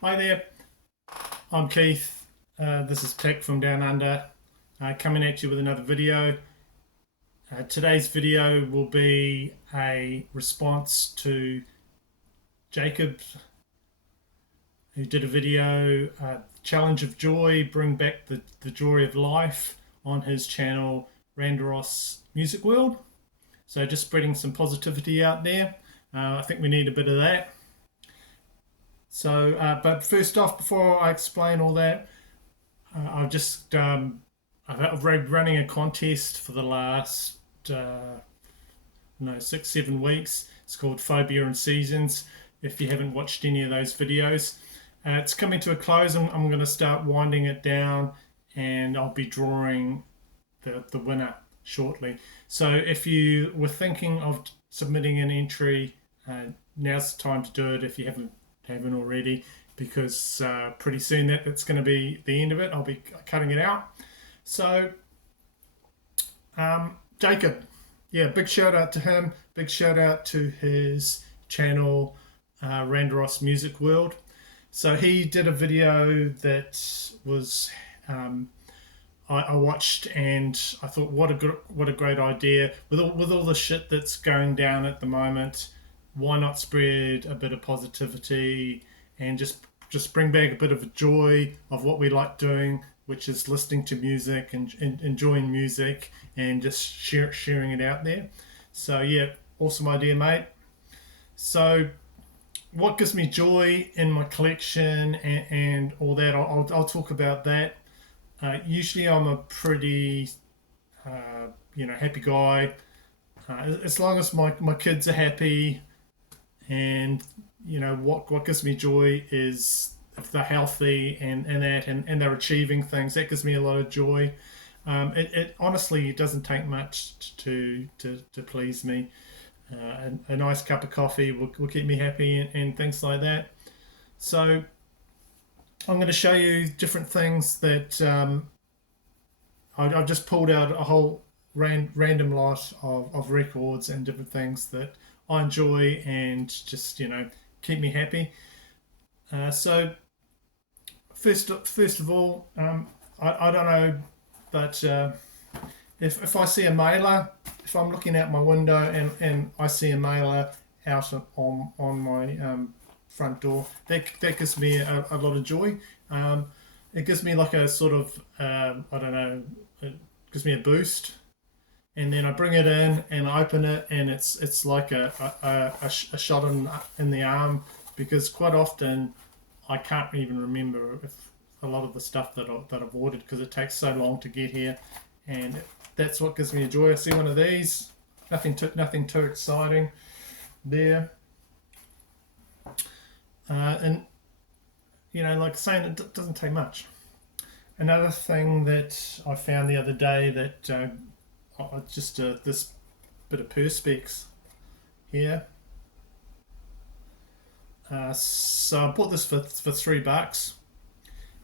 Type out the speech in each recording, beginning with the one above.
Hi there, I'm Keith. This is Tech from Down Under, coming at you with another video. Today's video will be a response to Jacob, who did a video, Challenge of Joy, Bring Back the Joy of Life, on his channel, Randoros Musicworld. So just spreading some positivity out there. I think we need a bit of that. So, but first off, before I explain all that, I've just I've been running a contest for the last no 6 7 weeks. It's called Phobia and Seasons. If you haven't watched any of those videos, it's coming to a close. I'm going to start winding it down, and I'll be drawing the winner shortly. So if you were thinking of submitting an entry, now's the time to do it if you haven't already, because pretty soon that's going to be the end of it. I'll be cutting it out. So Jacob, yeah, big shout out to him. Big shout out to his channel, Randoros Music World. So he did a video that was I watched, and I thought, what a great idea with all the shit that's going down at the moment. Why not spread a bit of positivity and just bring back a bit of joy of what we like doing, which is listening to music and enjoying music and just sharing it out there. So yeah, awesome idea, mate. So what gives me joy in my collection and all that, I'll talk about that. Usually I'm a pretty happy guy. As long as my kids are happy, and what gives me joy is if they're healthy and they're achieving things. That gives me a lot of joy. It honestly, it doesn't take much to please me. A nice cup of coffee will keep me happy, and things like that. So I'm going to show you different things that I've just pulled out a whole random lot of records and different things that I enjoy and just keep me happy. So first of all, I don't know, but if I see a mailer, if I'm looking out my window and I see a mailer out on my front door, that gives me a lot of joy. It gives me like a sort of I don't know, it gives me a boost. And then I bring it in and I open it, and it's like a shot in the arm, because quite often I can't even remember if a lot of the stuff that I've ordered, because it takes so long to get here, and that's what gives me a joy. I see one of these, nothing too exciting there, and like saying, it doesn't take much. Another thing that I found the other day, that just this bit of perspex here. So I bought this for $3,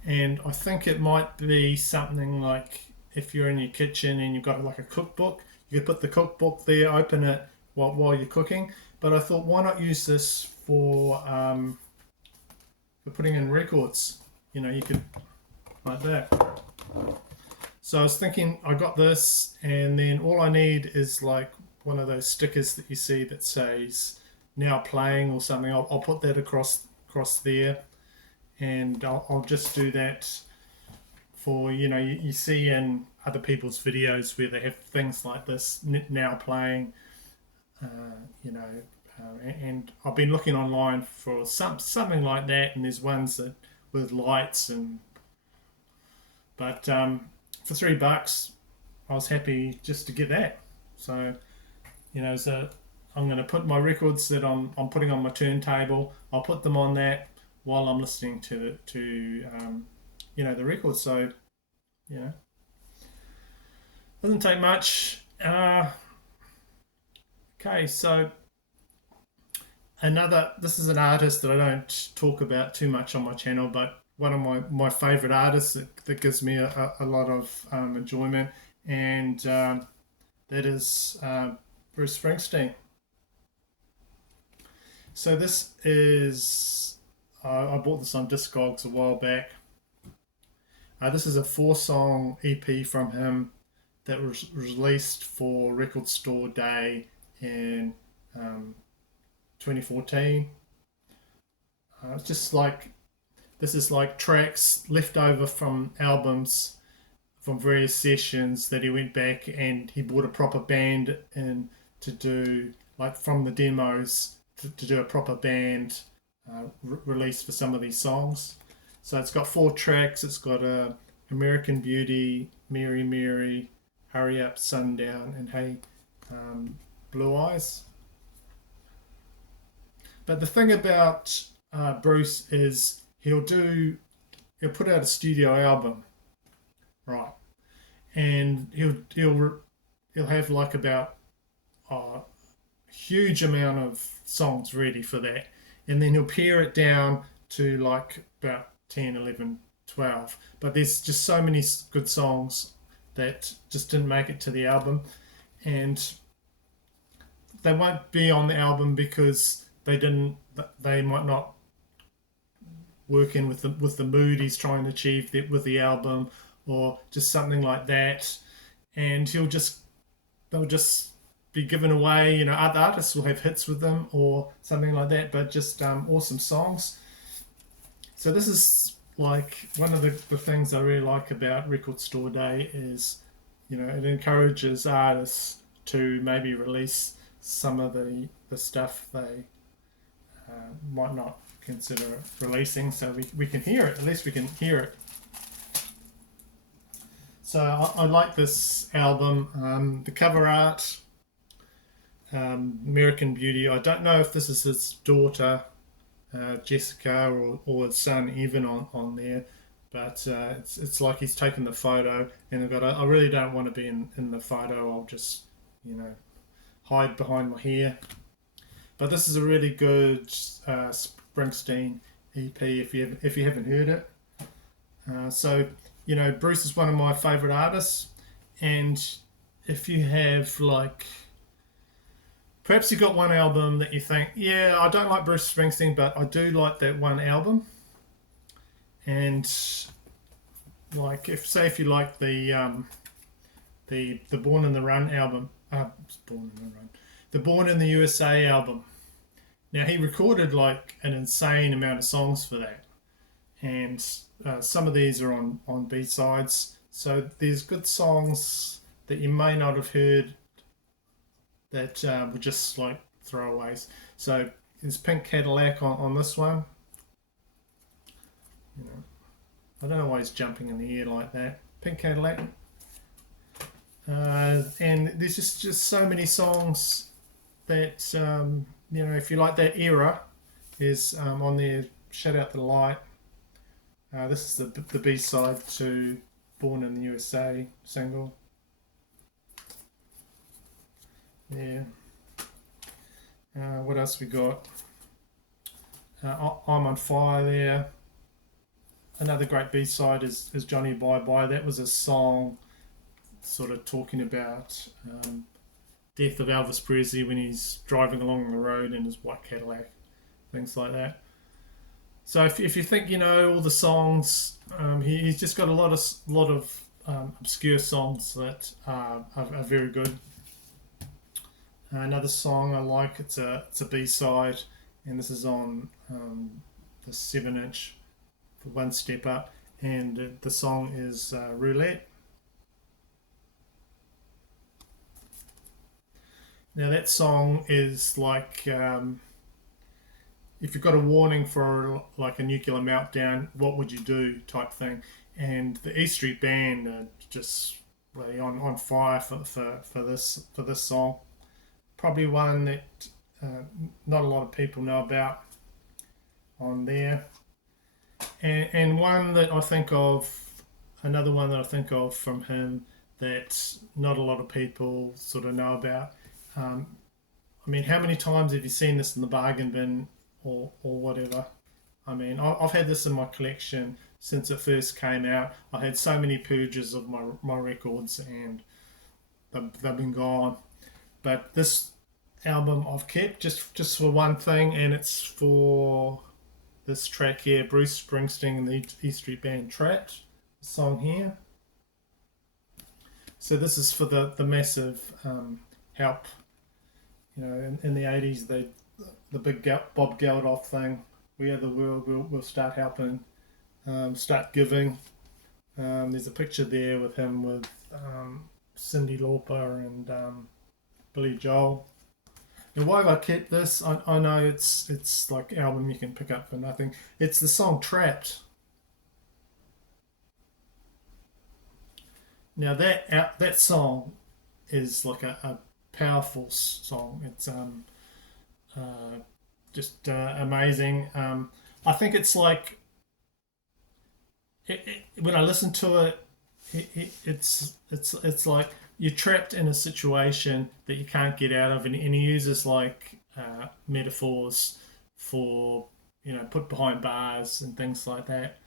and I think it might be something like, if you're in your kitchen and you've got like a cookbook, you could put the cookbook there, open it while you're cooking. But I thought, why not use this for putting in records? You could, like that. So I was thinking, I got this, and then all I need is like one of those stickers that you see that says "now playing" or something. I'll put that across there, and I'll just do that for you see in other people's videos where they have things like this, now playing. Uh, you know, and I've been looking online for something like that, and there's ones that with lights and but for $3, I was happy just to get that. So, so I'm going to put my records that I'm putting on my turntable. I'll put them on that while I'm listening to the records. So, doesn't take much. Okay, so this is an artist that I don't talk about too much on my channel, but one of my favorite artists that gives me a lot of enjoyment, and that is Bruce Springsteen. So this is I bought this on Discogs a while back. This is a 4-song EP from him that was released for Record Store Day in 2014. It's just like this is like tracks left over from albums from various sessions that he went back and he brought a proper band in to do, like from the demos, to do a proper band release for some of these songs. So it's got 4 tracks. It's got American Beauty, Mary Mary, Hurry Up Sundown, and Hey Blue Eyes. But the thing about Bruce is he'll put out a studio album, right? And he'll have like about a huge amount of songs ready for that, and then he'll pare it down to like about 10, 11, 12. But there's just so many good songs that just didn't make it to the album, and they won't be on the album because they might not work in with the mood he's trying to achieve with the album, or just something like that. And they'll just be given away. Other artists will have hits with them or something like that, but just awesome songs. So this is like one of the things I really like about Record Store Day is, it encourages artists to maybe release some of the stuff they might not consider releasing, so we can hear it. At least we can hear it. So I like this album. The cover art, American Beauty. I don't know if this is his daughter, Jessica, or his son Evan on there, but it's like he's taken the photo, and they've got. I really don't want to be in the photo. I'll just hide behind my hair. But this is a really good Springsteen EP if you haven't heard it. So Bruce is one of my favourite artists, and if you have perhaps you got one album that you think, yeah, I don't like Bruce Springsteen, but I do like that one album, and if you like the Born in the Run album, the Born in the USA album. Now he recorded like an insane amount of songs for that, and some of these are on B-sides. So there's good songs that you may not have heard that were just like throwaways. So there's Pink Cadillac on this one. I don't know why he's jumping in the air like that. Pink Cadillac. And there's just so many songs that if you like that era, is on there. Shut Out the Light. This is the B-side to Born in the USA single. Yeah. What else we got? I'm on Fire there. Another great B-side is Johnny Bye Bye. That was a song sort of talking about death of Elvis Presley when he's driving along the road in his white Cadillac, things like that. So if you think all the songs, he's just got a lot of obscure songs that are very good. Another song I like, it's a B-side, and this is on the 7-inch for One Step Up, and the song is Roulette. Now that song is like if you've got a warning for like a nuclear meltdown, what would you do type thing. And the E Street Band are just really on fire for this song. Probably one that not a lot of people know about on there. And one that I think of, another one that I think of from him that not a lot of people sort of know about. I mean, how many times have you seen this in the bargain bin or whatever? I mean, I've had this in my collection since it first came out. I had so many purges of my records, and they've been gone. But this album I've kept just for one thing, and it's for this track here, Bruce Springsteen and the E Street Band Trapped song here. So this is for the massive help, you know, in the 80s, the big Bob Geldof thing. We Are the World, we'll start helping, start giving. There's a picture there with him with Cyndi Lauper and Billy Joel. And why have I kept this? I know it's like an album you can pick up for nothing. It's the song Trapped. Now that song is like a powerful song. It's just amazing. I think it's like when I listen to it's like you're trapped in a situation that you can't get out of, and he uses like metaphors for, you know, put behind bars and things like that.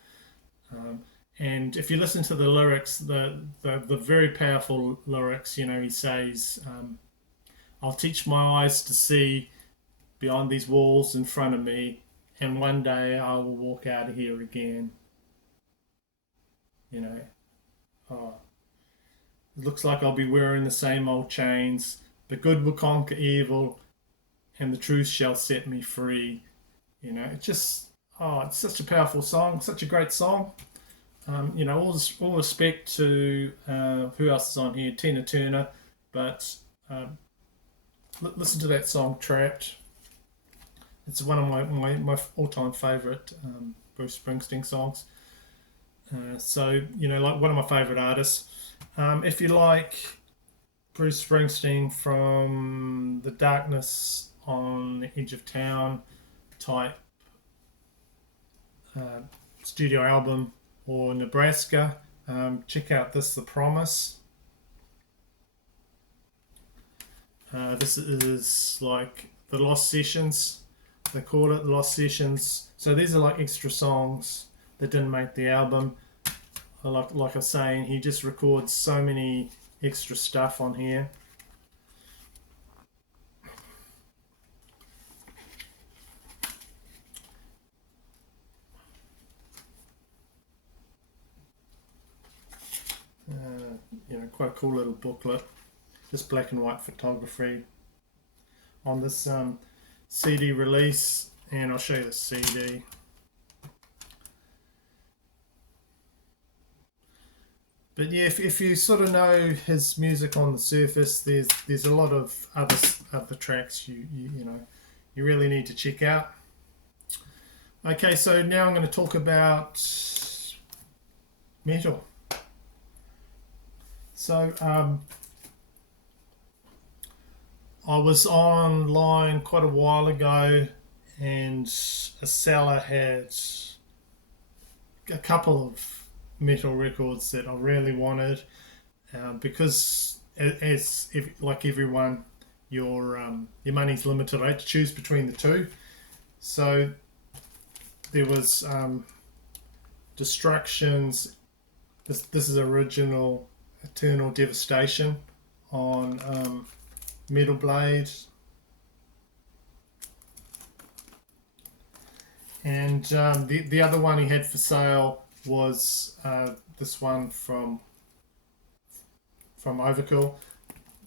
And if you listen to the lyrics, the very powerful lyrics, you know, he says, "I'll teach my eyes to see beyond these walls in front of me, and one day I will walk out of here again." You know, oh, it looks like I'll be wearing the same old chains, but good will conquer evil, and the truth shall set me free. You know, it just, oh, it's such a powerful song, such a great song. You know, all respect to who else is on here, Tina Turner, but listen to that song, Trapped. It's one of my all-time favourite Bruce Springsteen songs. So, you know, like one of my favourite artists. If you like Bruce Springsteen from the Darkness on the Edge of Town type studio album, or Nebraska, check out this, The Promise. This is like the Lost Sessions. They call it Lost Sessions. So these are like extra songs that didn't make the album. Like I was saying, he just records so many extra stuff on here. You know, quite a cool little booklet. Just black and white photography on this CD release, and I'll show you the CD. But yeah, if you sort of know his music on the surface, there's a lot of other tracks you know you really need to check out. Okay, so now I'm going to talk about metal. So I was online quite a while ago, and a seller had a couple of metal records that I really wanted, because like everyone, your money's limited. I had to choose between the two. So there was Destruction's. This is original Eternal Devastation on Metal Blade, and the other one he had for sale was this one from Overkill.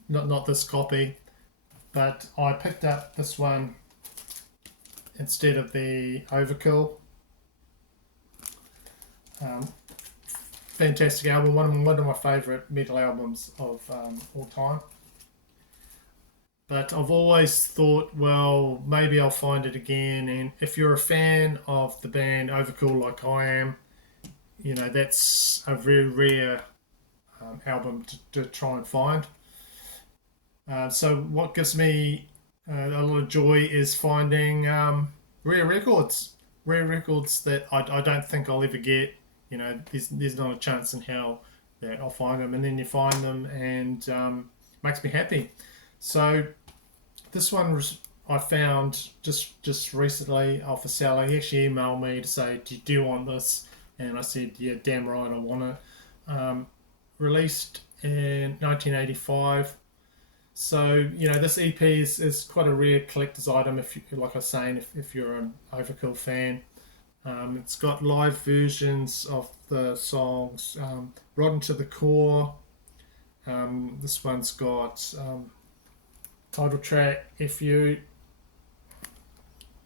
Not this copy, but I picked up this one instead of the Overkill. Fantastic album, one of my favourite metal albums of all time. But I've always thought, well, maybe I'll find it again. And if you're a fan of the band Overkill like I am, you know, that's a very rare album to try and find. So what gives me a lot of joy is finding rare records that I don't think I'll ever get. You know, there's not a chance in hell that I'll find them, and then you find them, and makes me happy. So this one I found just recently off a seller. He actually emailed me to say, do you want this? And I said, yeah, damn right, I want it. Released in 1985. So, you know, this EP is quite a rare collector's item, if you, like I was saying, if you're an Overkill fan. It's got live versions of the songs. Rotten to the Core. This one's got title track If You,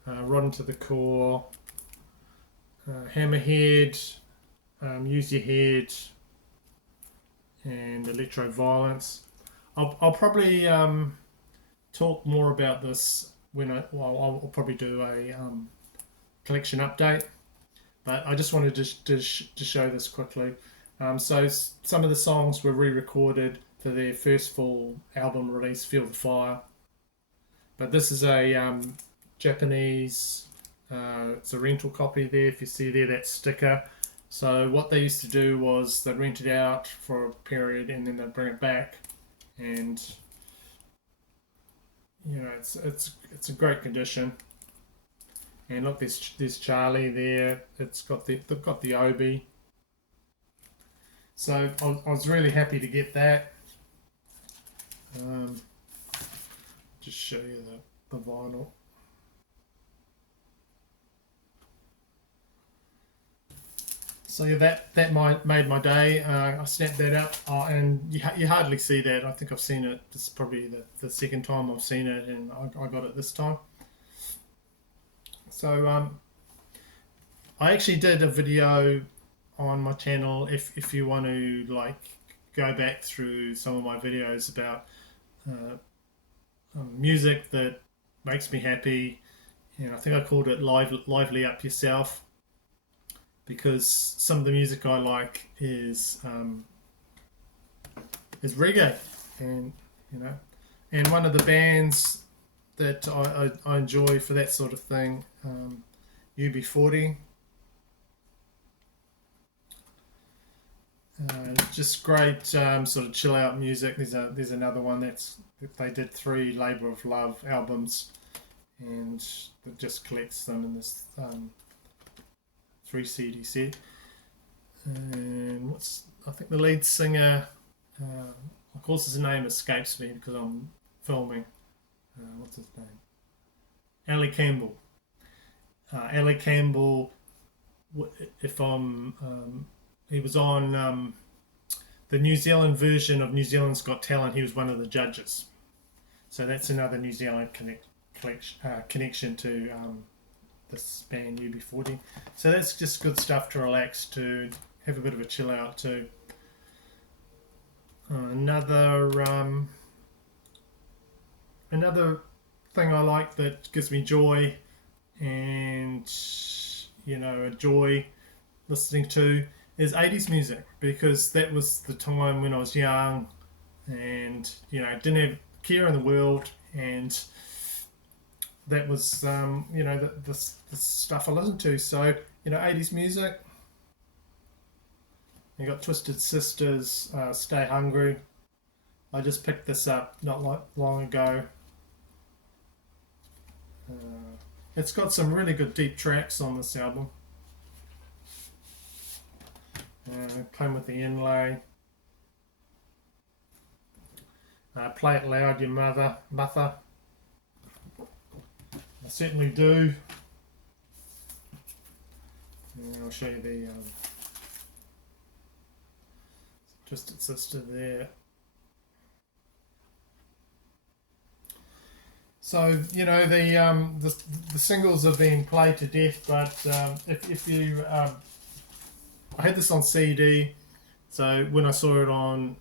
Rotten to the Core, Hammerhead, Use Your Head, and Electro Violence. I'll probably talk more about this when I'll probably do a collection update, but I just wanted to show this quickly. So some of the songs were re-recorded for their first full album release, Feel the Fire. But this is a Japanese, it's a rental copy there. If you see there, that sticker. So what they used to do was they'd rent it out for a period and then they'd bring it back, and you know it's a great condition. And look, there's Charlie there. They've got the Obi. So I was really happy to get that. Just show you the vinyl. So yeah, that made my day. I snapped that up, and you hardly see that. I think I've seen it. This is probably the second time I've seen it, and I got it this time. So I actually did a video on my channel. If you want to like go back through some of my videos about music that makes me happy, I think I called it lively up yourself, because some of the music I like is reggae, and and one of the bands that I enjoy for that sort of thing, UB40. Just great sort of chill out music. There's another one that they did 3 Labour of Love albums, and it just collects them in this 3 CD set. And I think the lead singer, of course his name escapes me because I'm filming. What's his name? Ali Campbell. Ali Campbell, he was on the New Zealand version of New Zealand's Got Talent. He was one of the judges. So that's another New Zealand connection to this band UB40. So that's just good stuff to relax to, have a bit of a chill out too. Another thing I like that gives me joy and joy listening to is 80s music, because that was the time when I was young and didn't have care in the world, and that was the stuff I listened to. So 80s music. You got Twisted Sisters, Stay Hungry. I just picked this up not long ago. It's got some really good deep tracks on this album. Came with the inlay. Play it loud, your mother. I certainly do. And I'll show you the Twisted Sister there. So the singles have been played to death, but if you I had this on CD, so when I saw it on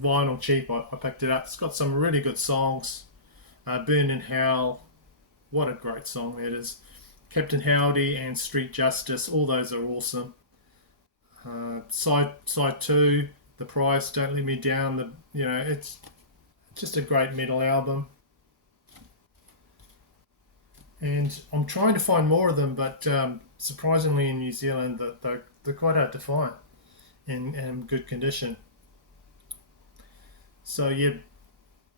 vinyl cheap, I picked it up. It's got some really good songs. Burn in Hell, what a great song that is. Captain Howdy and Street Justice, all those are awesome. Side 2, The Price, Don't Let Me Down. It's just a great metal album. And I'm trying to find more of them, but surprisingly in New Zealand they're quite hard to find in good condition. So yeah,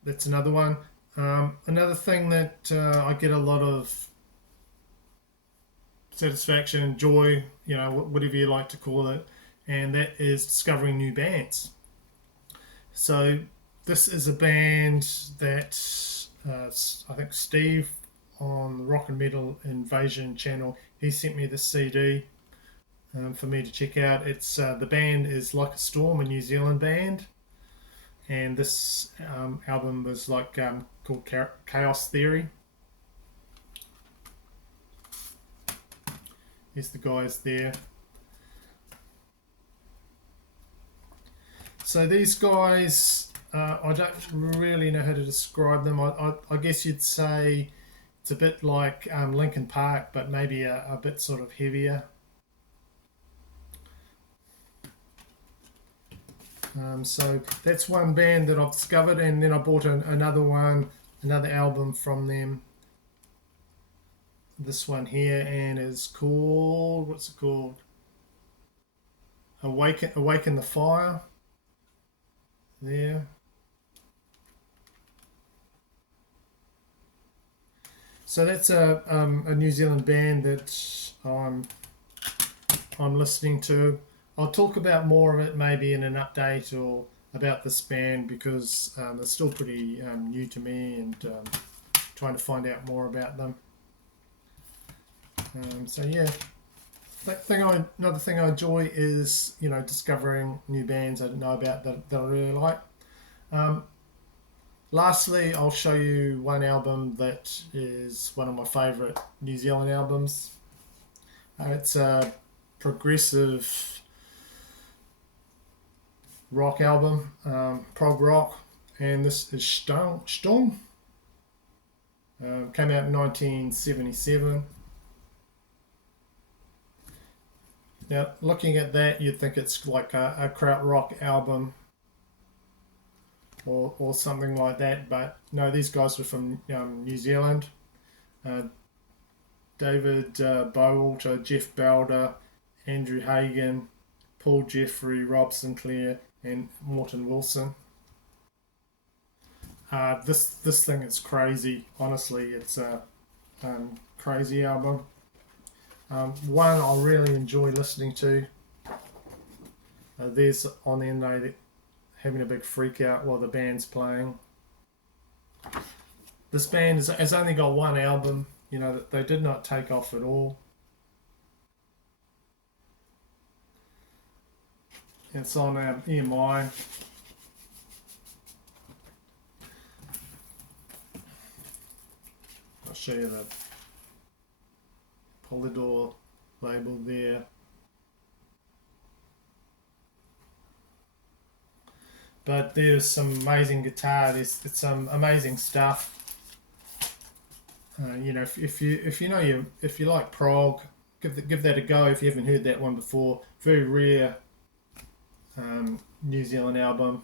that's another one. Another thing that I get a lot of satisfaction and joy, whatever you like to call it, and that is discovering new bands. So this is a band that I think Steve on the Rock and Metal Invasion channel. He sent me the CD for me to check out. It's the band is Like a Storm, a New Zealand band, and this album was like called Chaos Theory. Here's the guys there. So these guys, I don't really know how to describe them. I guess you'd say it's a bit like Linkin Park, but maybe a bit sort of heavier. So that's one band that I've discovered, and then I bought another album from them. This one here, and is called, what's it called? Awaken the Fire. There. So that's a New Zealand band that I'm listening to. I'll talk about more of it maybe in an update or about this band, because they're still pretty new to me, and trying to find out more about them. So yeah, another thing I enjoy is discovering new bands I didn't know about that I really like. Lastly, I'll show you one album that is one of my favourite New Zealand albums. It's a progressive rock album, prog rock, and this is Schtung. Came out in 1977. Now, looking at that, you'd think it's like a krautrock album or something like that, but no, these guys were from New Zealand. David Bowalter, Jeff Belder, Andrew Hagen, Paul Jeffrey, Rob Sinclair, and Morton Wilson. This thing is crazy. Honestly, it's a crazy album. One I really enjoy listening to. There's on the end though, having a big freak out while the band's playing. This band has only got one album. That they did not take off at all. It's on EMI. I'll show you the Polydor label there. But there's some amazing guitar. There's some amazing stuff. If you like prog, give that a go if you haven't heard that one before. Very rare New Zealand album.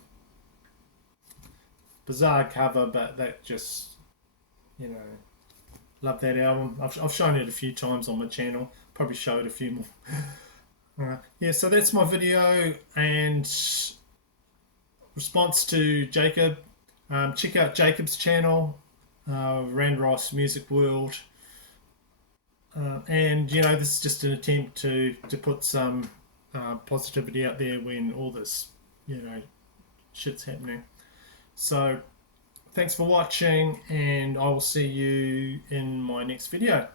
Bizarre cover, but that just love that album. I've shown it a few times on my channel. Probably show it a few more. Yeah, so that's my video and response to Jacob. Check out Jacob's channel, Randross Musicworld. And this is just an attempt to put some positivity out there when all this shit's happening. So thanks for watching, and I will see you in my next video.